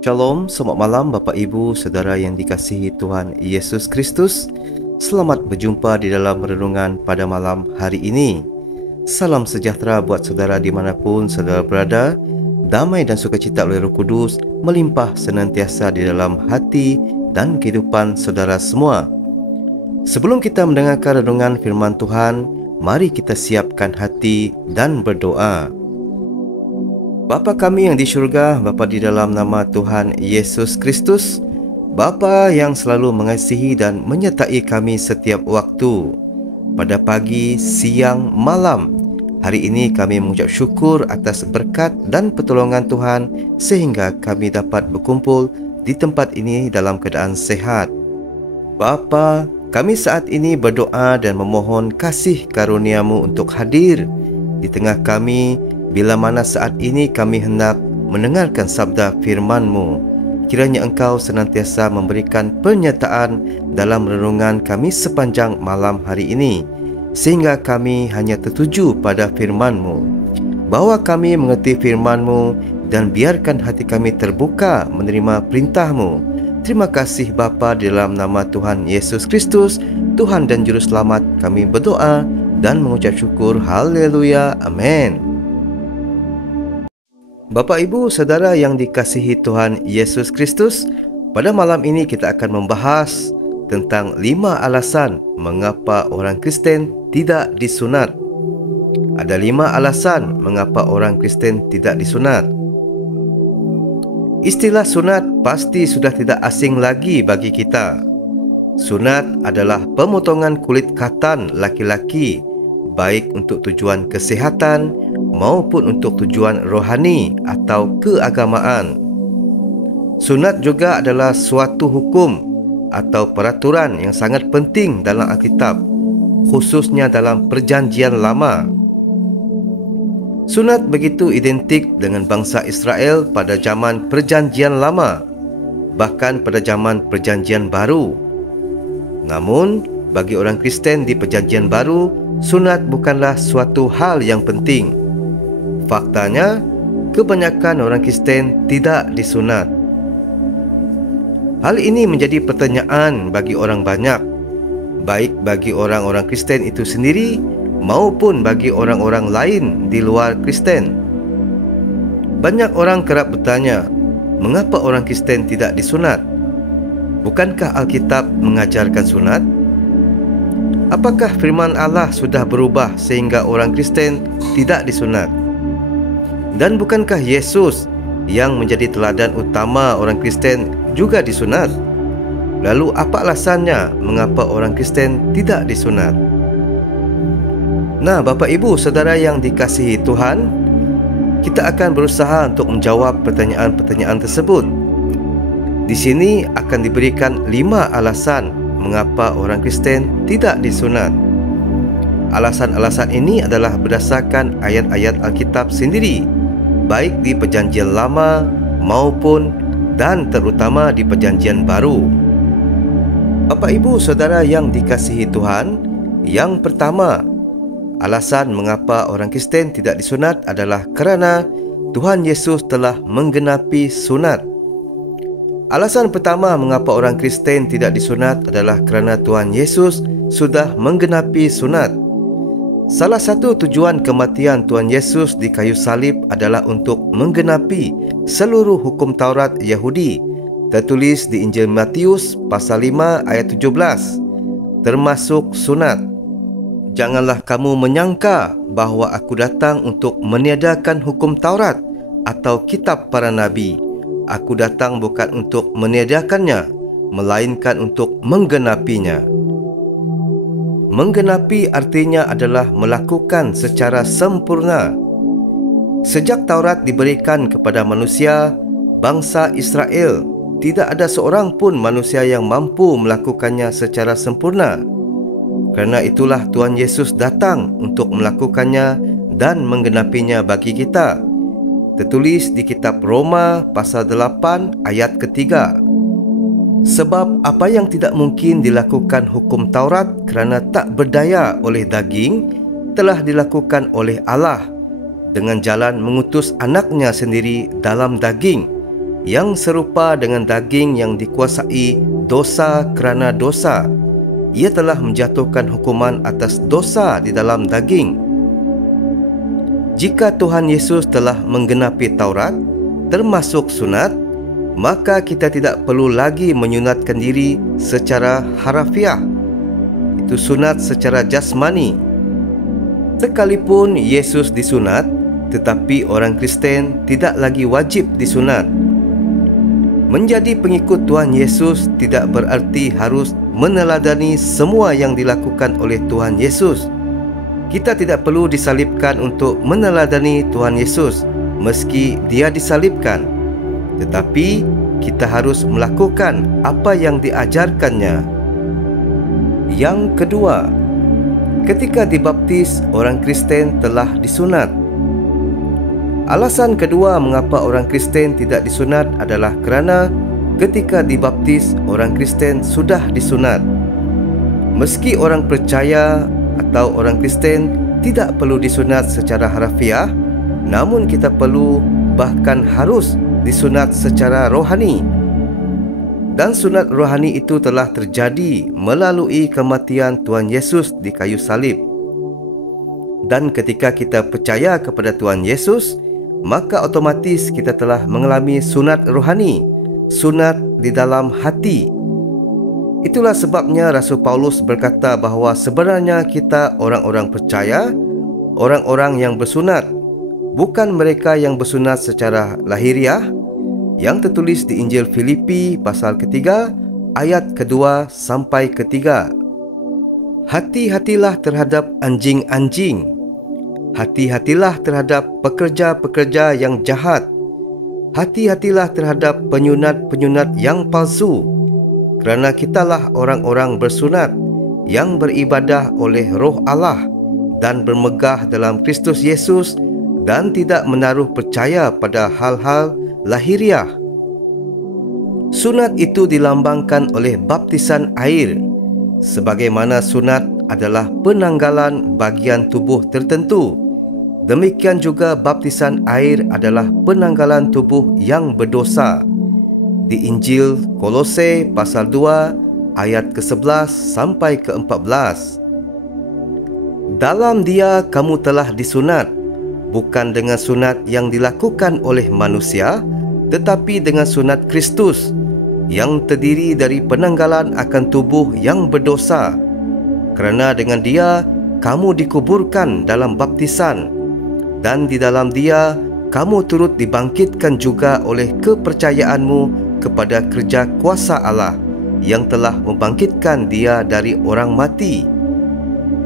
Shalom, selamat malam Bapak Ibu, Saudara yang dikasihi Tuhan Yesus Kristus. Selamat berjumpa di dalam renungan pada malam hari ini. Salam sejahtera buat saudara dimanapun saudara berada. Damai dan sukacita oleh Roh Kudus melimpah senantiasa di dalam hati dan kehidupan saudara semua. Sebelum kita mendengarkan renungan firman Tuhan, mari kita siapkan hati dan berdoa. Bapa kami yang di syurga, Bapa di dalam nama Tuhan Yesus Kristus, Bapa yang selalu mengasihi dan menyertai kami setiap waktu. Pada pagi, siang, malam, hari ini kami mengucap syukur atas berkat dan pertolongan Tuhan sehingga kami dapat berkumpul di tempat ini dalam keadaan sehat. Bapa, kami saat ini berdoa dan memohon kasih karunia-Mu untuk hadir di tengah kami bila mana saat ini kami hendak mendengarkan sabda firman-Mu. Kiranya Engkau senantiasa memberikan penyertaan dalam renungan kami sepanjang malam hari ini, sehingga kami hanya tertuju pada firman-Mu. Bawa kami mengerti firman-Mu dan biarkan hati kami terbuka menerima perintah-Mu. Terima kasih Bapa, di dalam nama Tuhan Yesus Kristus, Tuhan dan Juru Selamat, kami berdoa dan mengucap syukur. Haleluya, amin. Bapak Ibu Saudara yang dikasihi Tuhan Yesus Kristus, pada malam ini kita akan membahas tentang 5 alasan mengapa orang Kristen tidak disunat. Ada 5 alasan mengapa orang Kristen tidak disunat. Istilah sunat pasti sudah tidak asing lagi bagi kita. Sunat adalah pemotongan kulit katan laki-laki, baik untuk tujuan kesihatan maupun untuk tujuan rohani atau keagamaan. Sunat juga adalah suatu hukum atau peraturan yang sangat penting dalam Alkitab, khususnya dalam Perjanjian Lama. Sunat begitu identik dengan bangsa Israel pada zaman Perjanjian Lama, bahkan pada zaman Perjanjian Baru. Namun, bagi orang Kristen di Perjanjian Baru, sunat bukanlah suatu hal yang penting. Faktanya, kebanyakan orang Kristen tidak disunat. Hal ini menjadi pertanyaan bagi orang banyak, baik bagi orang-orang Kristen itu sendiri maupun bagi orang-orang lain di luar Kristen. Banyak orang kerap bertanya, mengapa orang Kristen tidak disunat? Bukankah Alkitab mengajarkan sunat? Apakah firman Allah sudah berubah sehingga orang Kristen tidak disunat? Dan bukankah Yesus yang menjadi teladan utama orang Kristen juga disunat? Lalu apa alasannya mengapa orang Kristen tidak disunat? Nah, Bapak Ibu Saudara yang dikasihi Tuhan, kita akan berusaha untuk menjawab pertanyaan-pertanyaan tersebut. Di sini akan diberikan 5 alasan mengapa orang Kristen tidak disunat. Alasan-alasan ini adalah berdasarkan ayat-ayat Alkitab sendiri, baik di Perjanjian Lama maupun dan terutama di Perjanjian Baru. Bapak Ibu Saudara yang dikasihi Tuhan, yang pertama, alasan mengapa orang Kristen tidak disunat adalah kerana Tuhan Yesus telah menggenapi sunat. Alasan pertama mengapa orang Kristen tidak disunat adalah kerana Tuhan Yesus sudah menggenapi sunat. Salah satu tujuan kematian Tuhan Yesus di kayu salib adalah untuk menggenapi seluruh hukum Taurat Yahudi, tertulis di Injil Matius pasal 5 ayat 17, termasuk sunat. Janganlah kamu menyangka bahawa aku datang untuk meniadakan hukum Taurat atau kitab para nabi. Aku datang bukan untuk meniadakannya, melainkan untuk menggenapinya. Menggenapi artinya adalah melakukan secara sempurna. Sejak Taurat diberikan kepada manusia, bangsa Israel, tidak ada seorang pun manusia yang mampu melakukannya secara sempurna. Kerana itulah Tuhan Yesus datang untuk melakukannya dan menggenapinya bagi kita. Tertulis di kitab Roma pasal 8 ayat ketiga. Sebab apa yang tidak mungkin dilakukan hukum Taurat kerana tak berdaya oleh daging, telah dilakukan oleh Allah dengan jalan mengutus anaknya sendiri dalam daging, yang serupa dengan daging yang dikuasai dosa kerana dosa. Ia telah menjatuhkan hukuman atas dosa di dalam daging. Jika Tuhan Yesus telah menggenapi Taurat, termasuk sunat, maka kita tidak perlu lagi menyunatkan diri secara harafiah. Itu sunat secara jasmani. Sekalipun Yesus disunat, tetapi orang Kristen tidak lagi wajib disunat. Menjadi pengikut Tuhan Yesus tidak berarti harus meneladani semua yang dilakukan oleh Tuhan Yesus. Kita tidak perlu disalibkan untuk meneladani Tuhan Yesus meski dia disalibkan. Tetapi kita harus melakukan apa yang diajarkannya. Yang kedua, ketika dibaptis, orang Kristen telah disunat. Alasan kedua mengapa orang Kristen tidak disunat adalah kerana ketika dibaptis, orang Kristen sudah disunat. Meski orang percaya atau orang Kristen tidak perlu disunat secara harafiah, namun kita perlu, bahkan harus disunat secara rohani. Dan sunat rohani itu telah terjadi melalui kematian Tuhan Yesus di kayu salib. Dan ketika kita percaya kepada Tuhan Yesus, maka otomatis kita telah mengalami sunat rohani, sunat di dalam hati. Itulah sebabnya Rasul Paulus berkata bahawa sebenarnya kita orang-orang percaya, orang-orang yang bersunat, bukan mereka yang bersunat secara lahiriah, yang tertulis di Injil Filipi pasal ketiga, ayat kedua sampai ketiga. Hati-hatilah terhadap anjing-anjing. Hati-hatilah terhadap pekerja-pekerja yang jahat. Hati-hatilah terhadap penyunat-penyunat yang palsu. Kerana kitalah orang-orang bersunat yang beribadah oleh Roh Allah dan bermegah dalam Kristus Yesus dan tidak menaruh percaya pada hal-hal lahiriah. Sunat itu dilambangkan oleh baptisan air. Sebagaimana sunat adalah penanggalan bagian tubuh tertentu, demikian juga baptisan air adalah penanggalan tubuh yang berdosa. Di Injil Kolose pasal 2 ayat ke-11 sampai ke-14. Dalam Dia kamu telah disunat, bukan dengan sunat yang dilakukan oleh manusia, tetapi dengan sunat Kristus, yang terdiri dari penanggalan akan tubuh yang berdosa. Kerana dengan Dia kamu dikuburkan dalam baptisan, dan di dalam Dia kamu turut dibangkitkan juga oleh kepercayaanmu kepada kerja kuasa Allah yang telah membangkitkan Dia dari orang mati.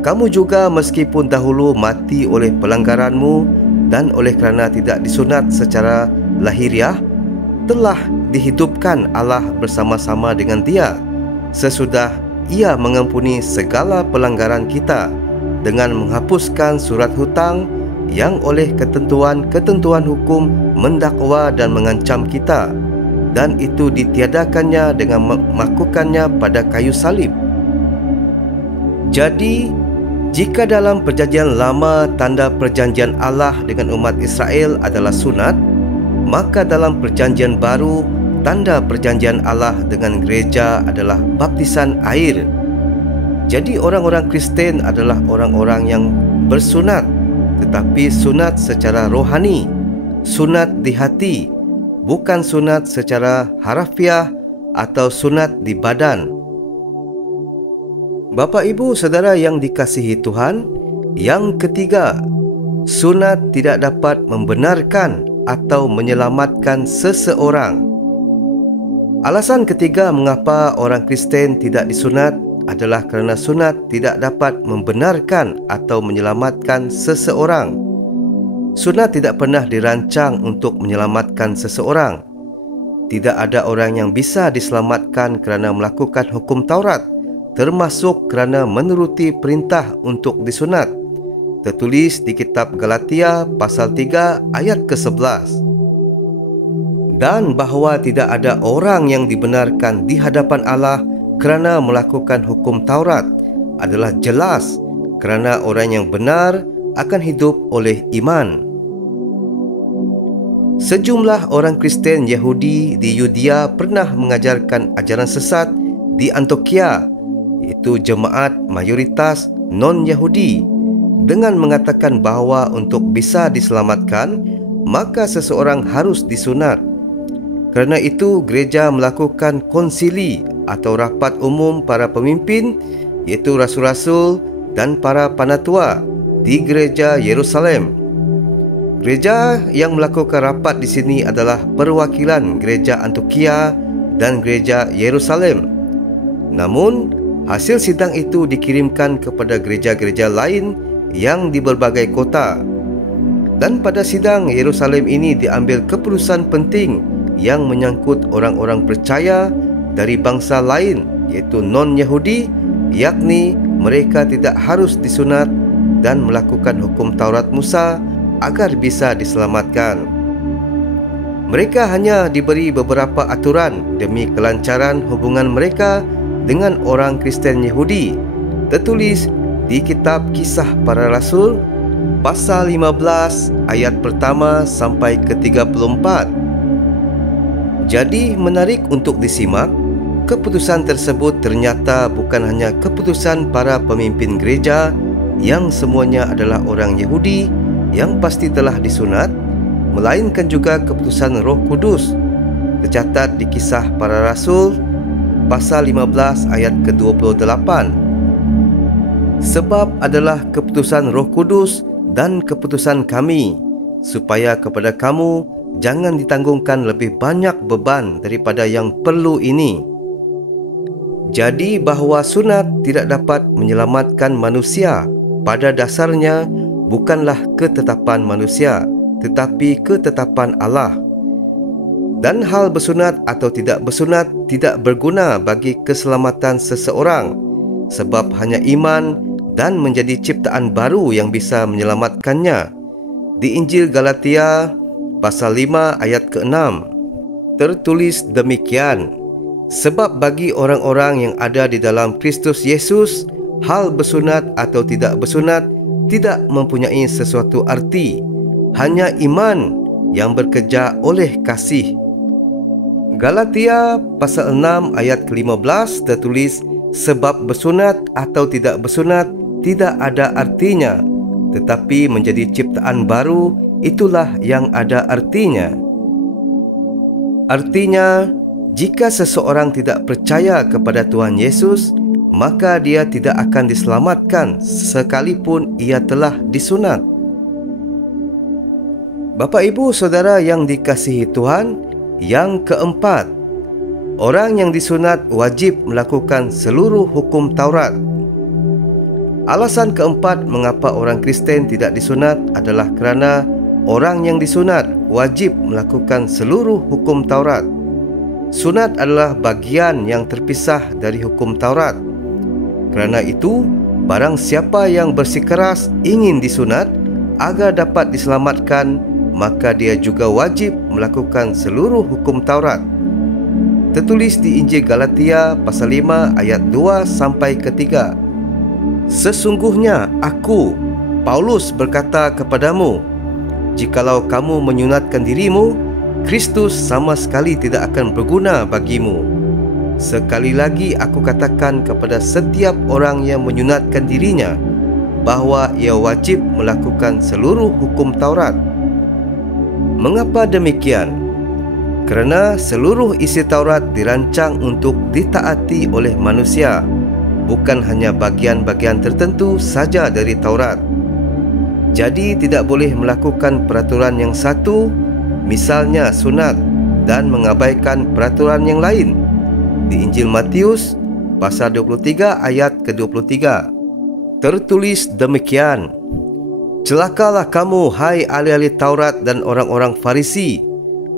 Kamu juga meskipun dahulu mati oleh pelanggaranmu dan oleh kerana tidak disunat secara lahiriah, telah dihidupkan Allah bersama-sama dengan Dia sesudah Ia mengampuni segala pelanggaran kita dengan menghapuskan surat hutang yang oleh ketentuan-ketentuan hukum mendakwa dan mengancam kita, dan itu ditiadakannya dengan melakukannya pada kayu salib. Jadi, jika dalam perjanjian lama tanda perjanjian Allah dengan umat Israel adalah sunat, maka dalam perjanjian baru tanda perjanjian Allah dengan gereja adalah baptisan air. Jadi orang-orang Kristen adalah orang-orang yang bersunat, tetapi sunat secara rohani, sunat di hati, bukan sunat secara harafiah atau sunat di badan. Bapa, Ibu, Saudara yang dikasihi Tuhan, yang ketiga, sunat tidak dapat membenarkan atau menyelamatkan seseorang. Alasan ketiga mengapa orang Kristen tidak disunat adalah kerana sunat tidak dapat membenarkan atau menyelamatkan seseorang. Sunat tidak pernah dirancang untuk menyelamatkan seseorang. Tidak ada orang yang bisa diselamatkan kerana melakukan hukum Taurat, termasuk kerana menuruti perintah untuk disunat. Tertulis di kitab Galatia pasal 3 ayat ke-11. Dan bahawa tidak ada orang yang dibenarkan di hadapan Allah kerana melakukan hukum Taurat adalah jelas, kerana orang yang benar akan hidup oleh iman. Sejumlah orang Kristen Yahudi di Yudea pernah mengajarkan ajaran sesat di Antioquia, iaitu jemaat mayoritas non-Yahudi, dengan mengatakan bahawa untuk bisa diselamatkan, maka seseorang harus disunat. Kerana itu, gereja melakukan konsili atau rapat umum para pemimpin, iaitu rasul-rasul dan para panatua di gereja Yerusalem. Gereja yang melakukan rapat di sini adalah perwakilan gereja Antioquia dan gereja Yerusalem. Namun, hasil sidang itu dikirimkan kepada gereja-gereja lain yang di berbagai kota. Dan pada sidang Yerusalem ini diambil keputusan penting yang menyangkut orang-orang percaya dari bangsa lain, iaitu non-Yahudi, yakni mereka tidak harus disunat dan melakukan hukum Taurat Musa agar bisa diselamatkan. Mereka hanya diberi beberapa aturan demi kelancaran hubungan mereka dengan orang Kristen Yahudi, tertulis di kitab Kisah Para Rasul pasal 15 ayat pertama sampai ke-34. Jadi menarik untuk disimak, keputusan tersebut ternyata bukan hanya keputusan para pemimpin gereja yang semuanya adalah orang Yahudi yang pasti telah disunat, melainkan juga keputusan Roh Kudus, tercatat di Kisah Para Rasul pasal 15 ayat ke-28. Sebab adalah keputusan Roh Kudus dan keputusan kami, supaya kepada kamu jangan ditanggungkan lebih banyak beban daripada yang perlu ini. Jadi bahawa sunat tidak dapat menyelamatkan manusia, pada dasarnya bukanlah ketetapan manusia, tetapi ketetapan Allah. Dan hal bersunat atau tidak bersunat tidak berguna bagi keselamatan seseorang, sebab hanya iman dan menjadi ciptaan baru yang bisa menyelamatkannya. Di Injil Galatia pasal 5 ayat ke-6 tertulis demikian, sebab bagi orang-orang yang ada di dalam Kristus Yesus, hal bersunat atau tidak bersunat tidak mempunyai sesuatu arti, hanya iman yang bekerja oleh kasih. Galatia pasal 6 ayat ke-15 tertulis, sebab bersunat atau tidak bersunat tidak ada artinya, tetapi menjadi ciptaan baru itulah yang ada artinya. Artinya, jika seseorang tidak percaya kepada Tuhan Yesus, maka dia tidak akan diselamatkan sekalipun ia telah disunat. Bapa, Ibu, Saudara yang dikasihi Tuhan, yang keempat, orang yang disunat wajib melakukan seluruh hukum Taurat. Alasan keempat mengapa orang Kristen tidak disunat adalah kerana orang yang disunat wajib melakukan seluruh hukum Taurat. Sunat adalah bagian yang terpisah dari hukum Taurat. Kerana itu, barang siapa yang bersikeras ingin disunat agar dapat diselamatkan, maka dia juga wajib melakukan seluruh hukum Taurat. Tertulis di Injil Galatia pasal 5 ayat 2 sampai ke 3. Sesungguhnya aku, Paulus, berkata kepadamu, jikalau kamu menyunatkan dirimu, Kristus sama sekali tidak akan berguna bagimu. Sekali lagi aku katakan kepada setiap orang yang menyunatkan dirinya, bahawa ia wajib melakukan seluruh hukum Taurat. Mengapa demikian? Kerana seluruh isi Taurat dirancang untuk ditaati oleh manusia, bukan hanya bagian-bagian tertentu saja dari Taurat. Jadi tidak boleh melakukan peraturan yang satu, misalnya sunat, dan mengabaikan peraturan yang lain. Di Injil Matius pasal 23 ayat ke-23 tertulis demikian, celakalah kamu, hai ahli-ahli Taurat dan orang-orang Farisi,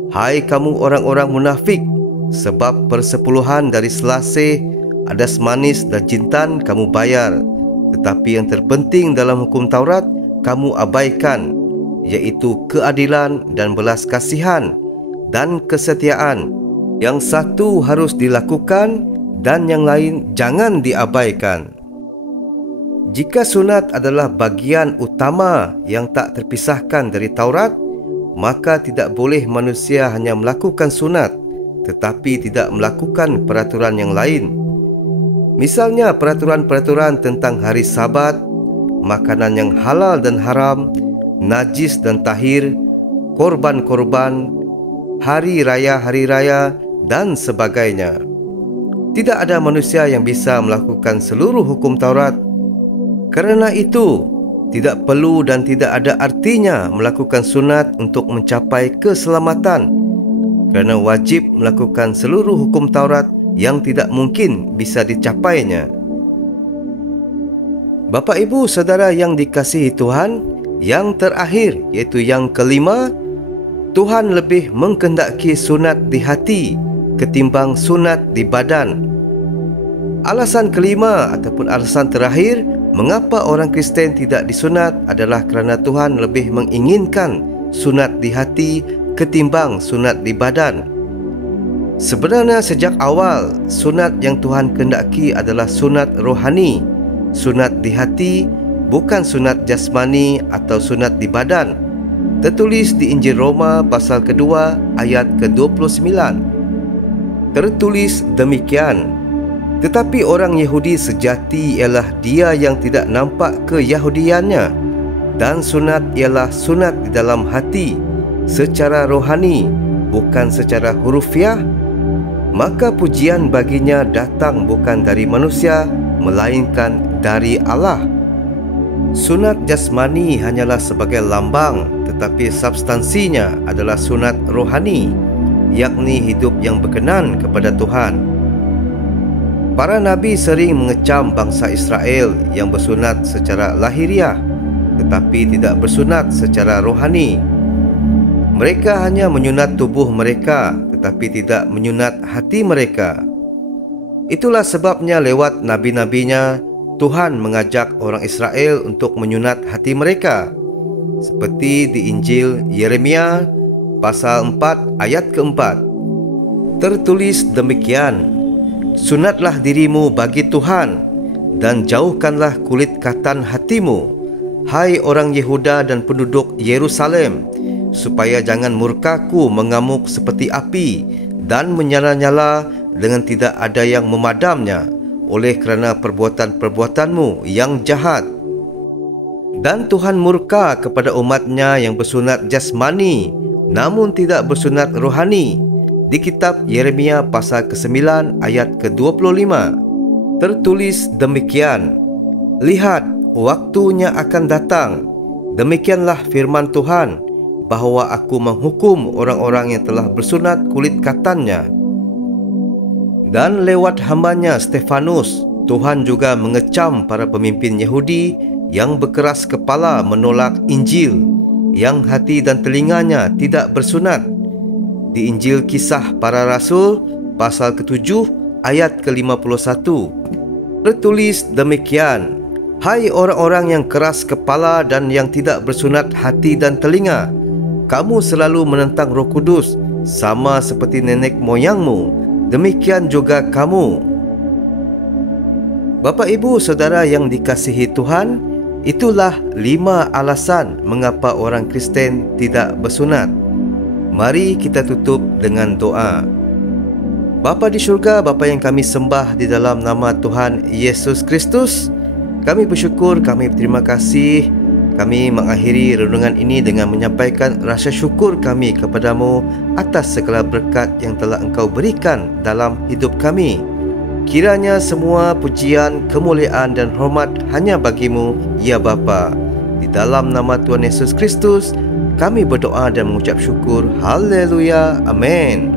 hai kamu orang-orang munafik, sebab persepuluhan dari selasih, adas manis dan jintan kamu bayar, tetapi yang terpenting dalam hukum Taurat kamu abaikan, yaitu keadilan dan belas kasihan dan kesetiaan. Yang satu harus dilakukan dan yang lain jangan diabaikan. Jika sunat adalah bagian utama yang tak terpisahkan dari Taurat, maka tidak boleh manusia hanya melakukan sunat tetapi tidak melakukan peraturan yang lain. Misalnya peraturan-peraturan tentang hari Sabat, makanan yang halal dan haram, najis dan tahir, korban-korban, hari raya, dan sebagainya. Tidak ada manusia yang bisa melakukan seluruh hukum Taurat. Kerana itu, tidak perlu dan tidak ada artinya melakukan sunat untuk mencapai keselamatan, kerana wajib melakukan seluruh hukum Taurat yang tidak mungkin bisa dicapainya. Bapa, Ibu, Saudara yang dikasihi Tuhan, yang terakhir iaitu yang kelima, Tuhan lebih mengkehendaki sunat di hati ketimbang sunat di badan. Alasan kelima ataupun alasan terakhir mengapa orang Kristian tidak disunat adalah kerana Tuhan lebih menginginkan sunat di hati ketimbang sunat di badan. Sebenarnya sejak awal, sunat yang Tuhan kehendaki adalah sunat rohani, sunat di hati, bukan sunat jasmani atau sunat di badan. Tertulis di Injil Roma pasal kedua ayat ke-29. Tertulis demikian, tetapi orang Yahudi sejati ialah dia yang tidak nampak keyahudiannya, dan sunat ialah sunat di dalam hati, secara rohani, bukan secara hurufiah. Maka pujian baginya datang bukan dari manusia, melainkan dari Allah. Sunat jasmani hanyalah sebagai lambang, tetapi substansinya adalah sunat rohani, yakni hidup yang berkenan kepada Tuhan. Para nabi sering mengecam bangsa Israel yang bersunat secara lahiriah, tetapi tidak bersunat secara rohani. Mereka hanya menyunat tubuh mereka, tetapi tidak menyunat hati mereka. Itulah sebabnya lewat nabi-nabinya, Tuhan mengajak orang Israel untuk menyunat hati mereka. Seperti di Injil Yeremia pasal 4 ayat ke-4. Tertulis demikian, sunatlah dirimu bagi Tuhan, dan jauhkanlah kulit katan hatimu, hai orang Yehuda dan penduduk Yerusalem, supaya jangan murkaku mengamuk seperti api dan menyala-nyala dengan tidak ada yang memadamnya oleh kerana perbuatan-perbuatanmu yang jahat. Dan Tuhan murka kepada umatnya yang bersunat jasmani namun tidak bersunat rohani. Di kitab Yeremia pasal ke-9 ayat ke-25 tertulis demikian, lihat, waktunya akan datang, demikianlah firman Tuhan, bahawa aku menghukum orang-orang yang telah bersunat kulit katannya. Dan lewat hambanya Stefanus, Tuhan juga mengecam para pemimpin Yahudi yang berkeras kepala menolak Injil, yang hati dan telinganya tidak bersunat. Di Injil Kisah Para Rasul pasal ke-7 ayat ke-51 tertulis demikian, hai orang-orang yang keras kepala dan yang tidak bersunat hati dan telinga, kamu selalu menentang Roh Kudus, sama seperti nenek moyangmu, demikian juga kamu. Bapa, Ibu, Saudara yang dikasihi Tuhan, itulah 5 alasan mengapa orang Kristian tidak bersunat. Mari kita tutup dengan doa. Bapa di syurga, Bapa yang kami sembah di dalam nama Tuhan Yesus Kristus, kami bersyukur, kami berterima kasih. Kami mengakhiri renungan ini dengan menyampaikan rasa syukur kami kepadamu atas segala berkat yang telah Engkau berikan dalam hidup kami. Kiranya semua pujian, kemuliaan dan hormat hanya bagimu, ya Bapa. Di dalam nama Tuhan Yesus Kristus, kami berdoa dan mengucap syukur. Haleluya. Amin.